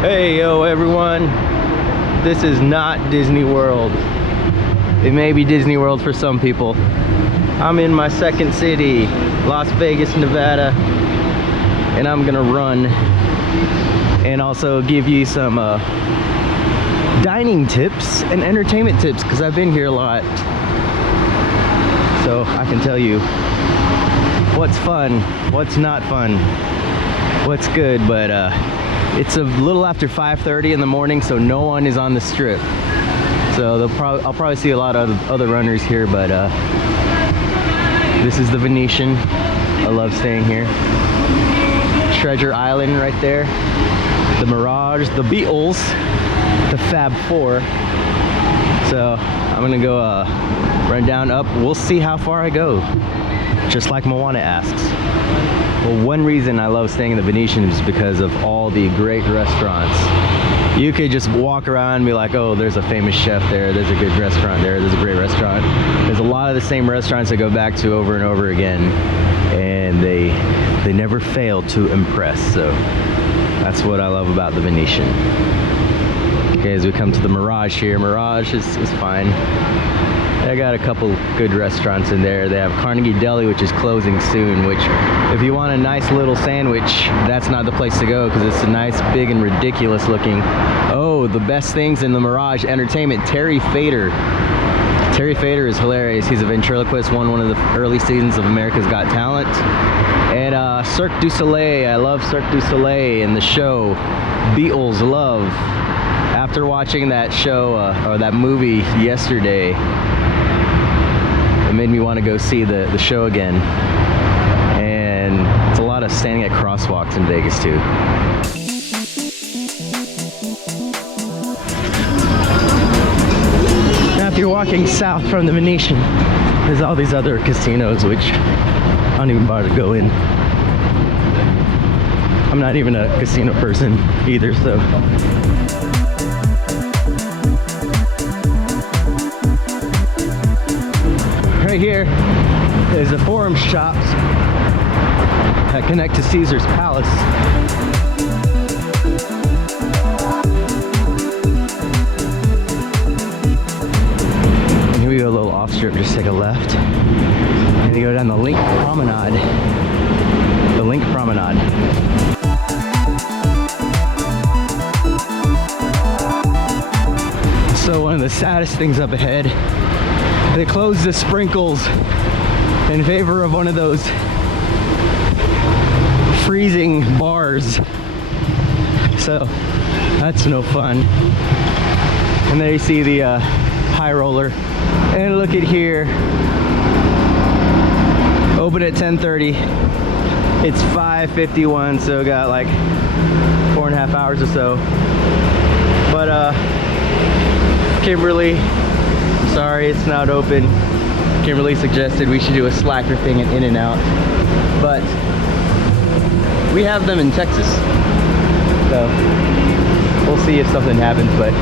Hey, yo, everyone. This is not Disney World. It may be Disney World for some people. I'm in my second city, Las Vegas, Nevada, and I'm gonna run and also give you some dining tips and entertainment tips because I've been here a lot. So I can tell you what's fun, what's not fun, what's good, but it's a little after 5:30 in the morning, so no one is on the strip. So I'll probably see a lot of other runners here, but this is the Venetian. I love staying here. Treasure Island right there. The Mirage, the Beatles, the Fab Four. So I'm gonna go run down up. We'll see how far I go, just like Moana asks. Well, one reason I love staying in the Venetian is because of all the great restaurants. You could just walk around and be like, oh, there's a famous chef there, there's a good restaurant there, there's a great restaurant. There's a lot of the same restaurants I go back to over and over again, and they never fail to impress. So that's what I love about the Venetian. Okay, as we come to the Mirage here, Mirage is fine. I got a couple good restaurants in there. They have Carnegie Deli, which is closing soon, which if you want a nice little sandwich, that's not the place to go because it's a nice, big, and ridiculous looking. Oh, the best things in the Mirage entertainment, Terry Fader. Terry Fader is hilarious. He's a ventriloquist, won one of the early seasons of America's Got Talent. And Cirque du Soleil, I love Cirque du Soleil and the show Beatles Love. After watching that show, or that movie yesterday, it made me want to go see the show again. And it's a lot of standing at crosswalks in Vegas too. Now if you're walking south from the Venetian, there's all these other casinos which I don't even bother to go in. I'm not even a casino person either, so. Right here is the Forum shops that connect to Caesar's Palace. And here we go a little off strip, just take a left. And you go down the Link Promenade. The Link Promenade. So one of the saddest things up ahead, they closed the sprinkles in favor of one of those freezing bars. So that's no fun. And there you see the high roller. And look at here. Open at 10:30. It's 5:51, so got like 4.5 hours or so. But Kimberly, sorry, it's not open. Kimberly suggested we should do a slacker thing at In-N-Out, but we have them in Texas, so we'll see if something happens. But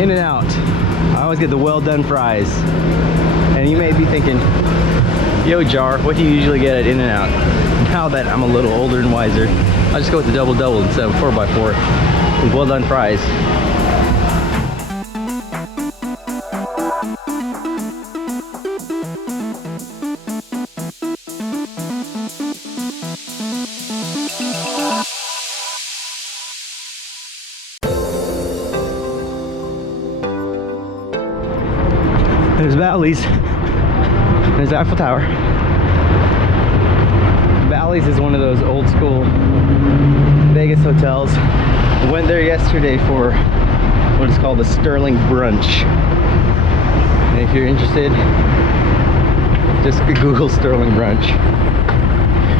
In-N-Out, I always get the well done fries, and you may be thinking, yo Jar, what do you usually get at In-N-Out? Now that I'm a little older and wiser, I'll just go with the double instead of 4x4 with well done fries. There's Bally's. There's the Eiffel Tower. Bally's is one of those old school Vegas hotels. I went there yesterday for what is called the Sterling Brunch. And if you're interested, just Google Sterling Brunch.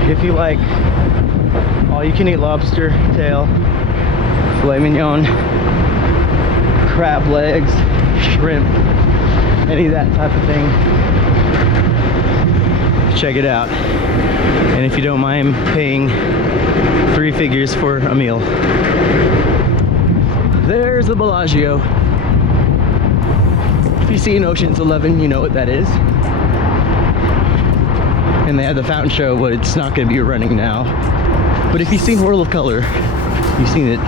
If you like all you can eat lobster tail, filet mignon, crab legs, shrimp, any of that type of thing, check it out. And if you don't mind paying 3 figures for a meal, there's the Bellagio. If you see an Ocean's 11, you know what that is. And they have the fountain show, but it's not going to be running now. But if you've seen World of Color, You've seen it.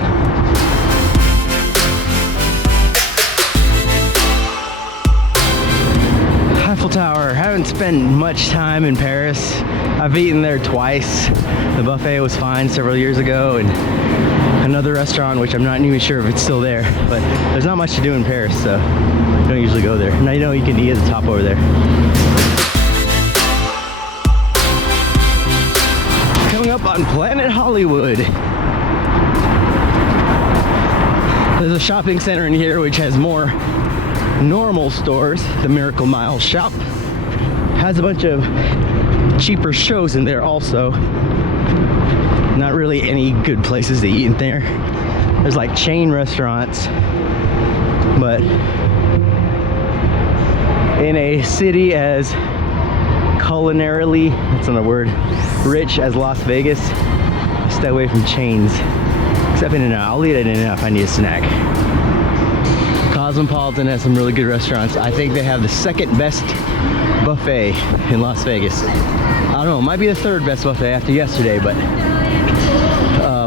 Eiffel Tower. Haven't spent much time in Paris. I've eaten there twice. The buffet was fine several years ago, and another restaurant, which I'm not even sure if it's still there, but there's not much to do in Paris, so I don't usually go there. And I know you can eat at the top over there. Coming up on Planet Hollywood. There's a shopping center in here which has more normal stores. The Miracle Mile shop has a bunch of cheaper shows in there also. Not really any good places to eat in there. There's like chain restaurants, but in a city as culinarily, that's not a word, rich as Las Vegas, stay away from chains. Except In-N-Out. I'll eat at In-N-Out if I need a snack. Cosmopolitan has some really good restaurants. I think they have the second best buffet in Las Vegas. I don't know, it might be the third best buffet after yesterday, but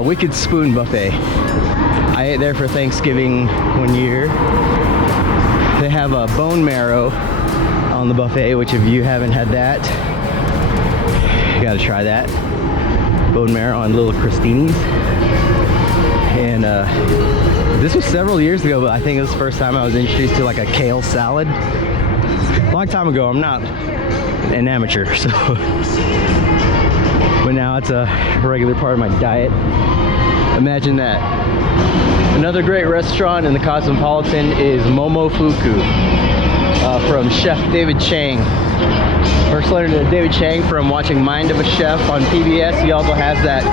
Wicked Spoon Buffet. I ate there for Thanksgiving one year. They have a bone marrow on the buffet, which if you haven't had that, you gotta try that. Bone marrow on little crostinis. And this was several years ago, but I think it was the first time I was introduced to like a kale salad. A long time ago. I'm not an amateur, so but now it's a regular part of my diet. Imagine that. Another great restaurant in the Cosmopolitan is Momofuku from Chef David Chang. First learned David Chang from watching Mind of a Chef on PBS. He also has that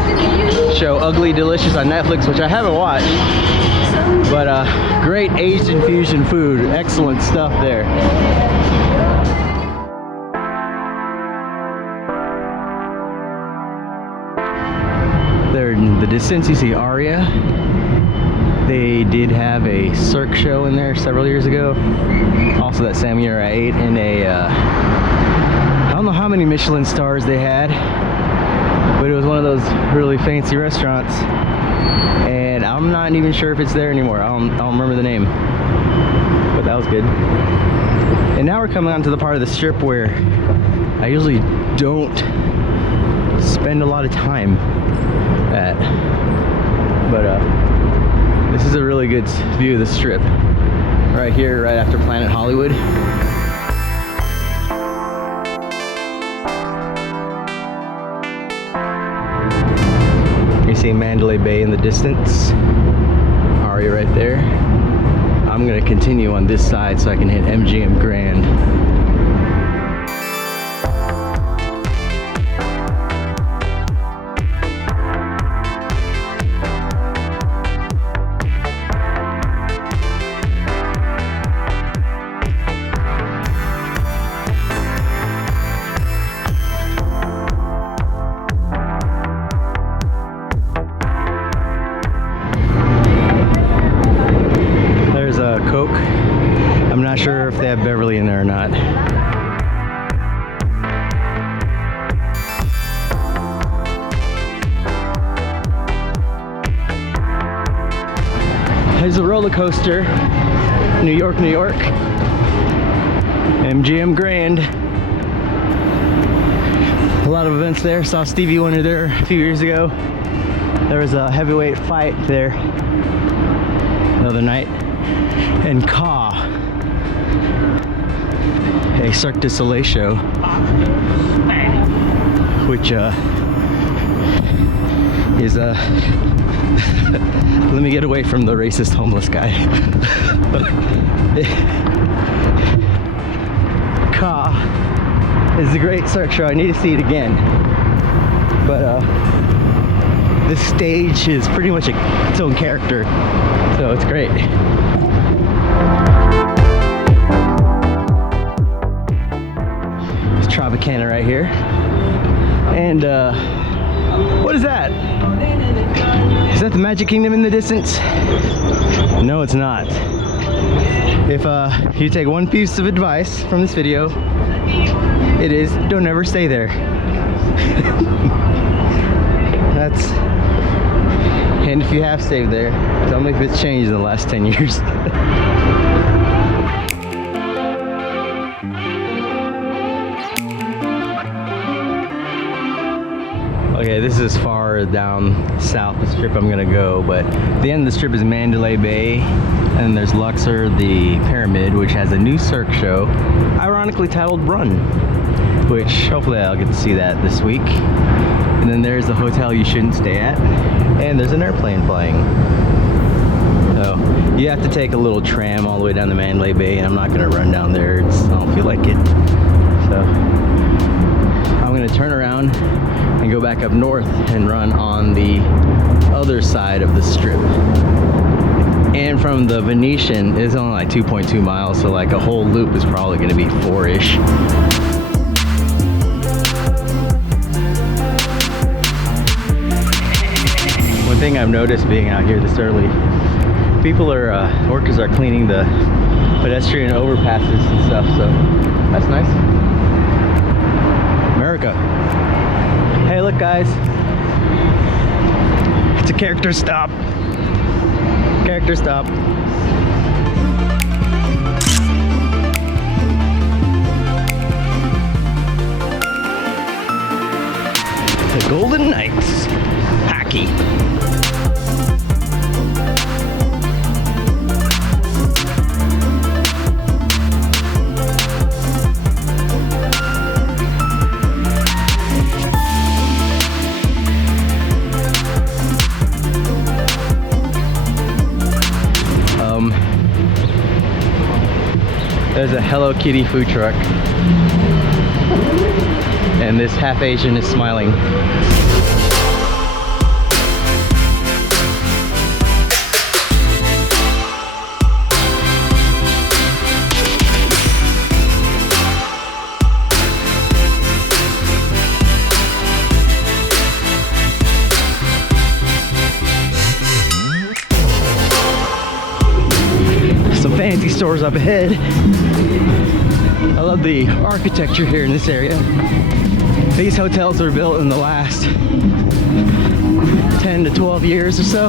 show Ugly Delicious on Netflix, which I haven't watched. But great Asian fusion food. Excellent stuff there. There in the distance you see Aria. They did have a Cirque show in there several years ago. Also that same year I ate in a I don't know how many Michelin stars they had, but it was one of those really fancy restaurants, and I'm not even sure if it's there anymore. I don't remember the name, but that was good. And now we're coming onto the part of the strip where I usually don't spend a lot of time at, but this is a really good view of the strip right here, right after Planet Hollywood. You see Mandalay Bay in the distance. Aria right there. I'm gonna continue on this side so I can hit MGM Grand. Coke. I'm not sure if they have Beverly in there or not. There's a roller coaster. New York, New York. MGM Grand. A lot of events there. Saw Stevie Wonder there a few years ago. There was a heavyweight fight there the other night. And Ka, a Cirque du Soleil show, which is let me get away from the racist homeless guy. Ka is a great Cirque show. I need to see it again, but this stage is pretty much its own character, so it's great. Tropicana right here, and what is that? Is that the Magic Kingdom in the distance? No, it's not. If you take one piece of advice from this video, it is don't ever stay there. And if you have stayed there. Tell me if it's changed in the last 10 years. Okay, this is as far down south the strip I'm gonna go, but the end of the strip is Mandalay Bay, and there's Luxor, the pyramid, which has a new Cirque show, ironically titled Run, which hopefully I'll get to see that this week. And then there's the hotel you shouldn't stay at, and there's an airplane flying. So you have to take a little tram all the way down to Mandalay Bay, and I'm not gonna run down there. I don't feel like it. So I'm gonna turn around and go back up north and run on the other side of the strip. And from the Venetian, it's only like 2.2 miles, so like a whole loop is probably gonna be 4-ish. One thing I've noticed being out here this early, workers are cleaning the pedestrian overpasses and stuff, so that's nice. America. Hey, look guys, it's a character stop. Character stop. The Golden Knights hockey. There's a Hello Kitty food truck, and this half Asian is smiling. Some fancy stores up ahead. I love the architecture here in this area. These hotels were built in the last 10 to 12 years or so.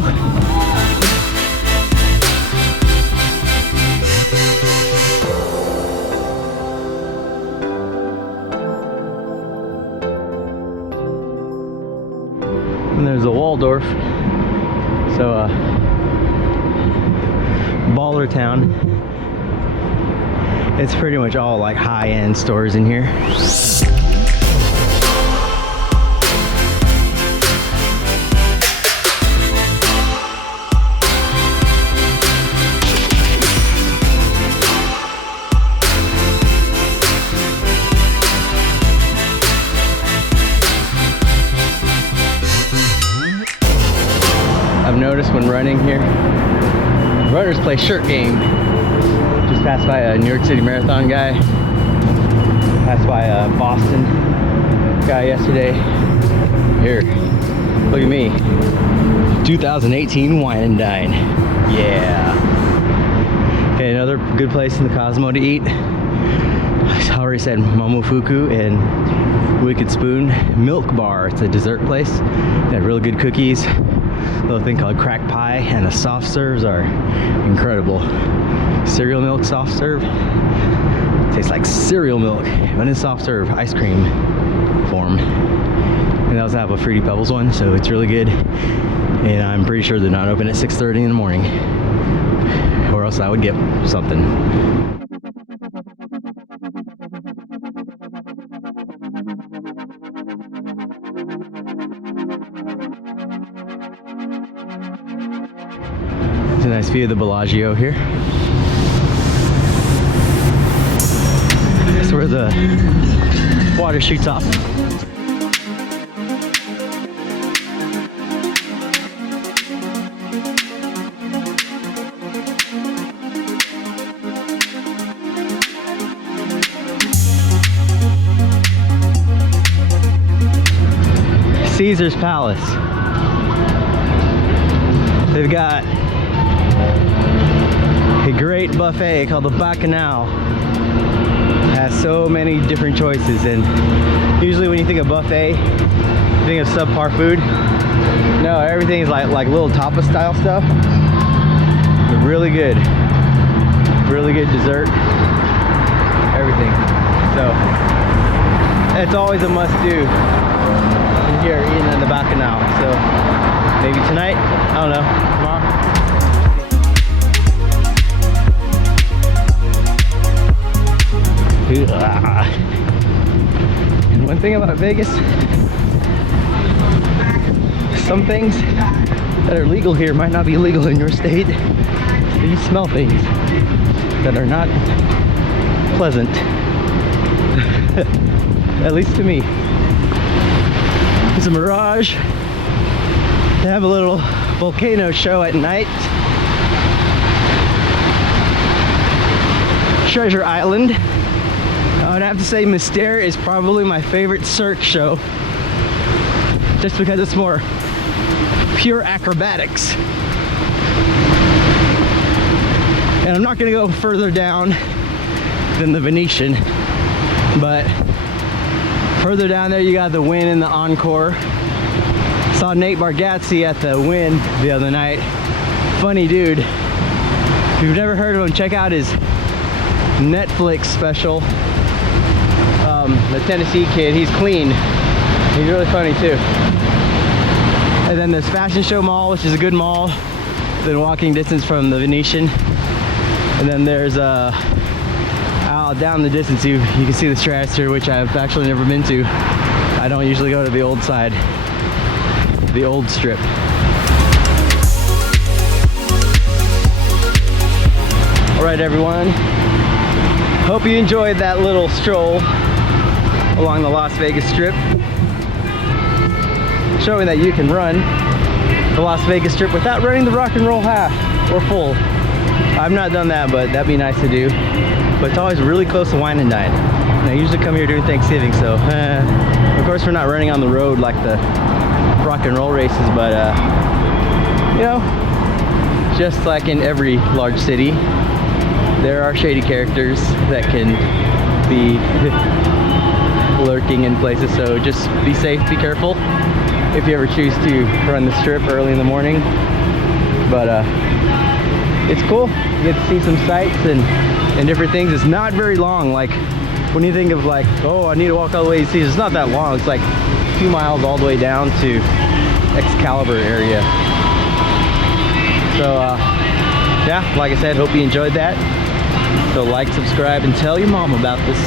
And there's a Waldorf. So baller town. It's pretty much all like high-end stores in here. I've noticed when running here, runners play shirt game. Just passed by a New York City Marathon guy. Passed by a Boston guy yesterday. Here, look at me. 2018 Wine and Dine. Yeah. Okay, another good place in the Cosmo to eat. I already said Momofuku and Wicked Spoon Milk Bar. It's a dessert place. They have really good cookies. A little thing called crack pie, and the soft serves are incredible. Cereal milk soft serve. Tastes like cereal milk, but in soft serve ice cream form. And they also have a Fruity Pebbles one, so it's really good. And I'm pretty sure they're not open at 6:30 in the morning, or else I would get something. It's a nice view of the Bellagio here. That's where the water shoots off. Caesar's Palace. They've got a great buffet called the Bacchanal. Has so many different choices, and usually when you think of buffet, you think of subpar food. No, everything's like little tapa style stuff. Really good. Really good dessert. Everything. So it's always a must do in here eating in the Bacchanal. So maybe tonight, I don't know, tomorrow. And one thing about Vegas, some things that are legal here might not be legal in your state. So you smell things that are not pleasant. At least to me. It's a Mirage. They have a little volcano show at night. Treasure Island. I would have to say Mystere is probably my favorite Cirque show. Just because it's more pure acrobatics. And I'm not gonna go further down than the Venetian, but further down there you got the Wynn and the Encore. Saw Nate Bargatze at the Wynn the other night. Funny dude. If you've never heard of him, check out his Netflix special. The Tennessee kid, he's clean. He's really funny too. And then there's Fashion Show Mall, which is a good mall. Within walking distance from the Venetian. And then there's out down the distance you can see the Stratosphere, which I've actually never been to. I don't usually go to the old side, the old strip. All right, everyone. Hope you enjoyed that little stroll along the Las Vegas Strip, showing that you can run the Las Vegas Strip without running the rock and roll half or full. I've not done that, but that'd be nice to do. But it's always really close to Wine and Dine. And I usually come here during Thanksgiving, so of course we're not running on the road like the rock and roll races, but you know, just like in every large city, there are shady characters that can be lurking in places, so just be safe, be careful if you ever choose to run the strip early in the morning. But it's cool. You get to see some sights and different things. It's not very long. Like when you think of like, oh, I need to walk all the way to see, it's not that long. It's like a few miles all the way down to Excalibur area. So yeah, like I said, hope you enjoyed that. So like, subscribe, and tell your mom about this.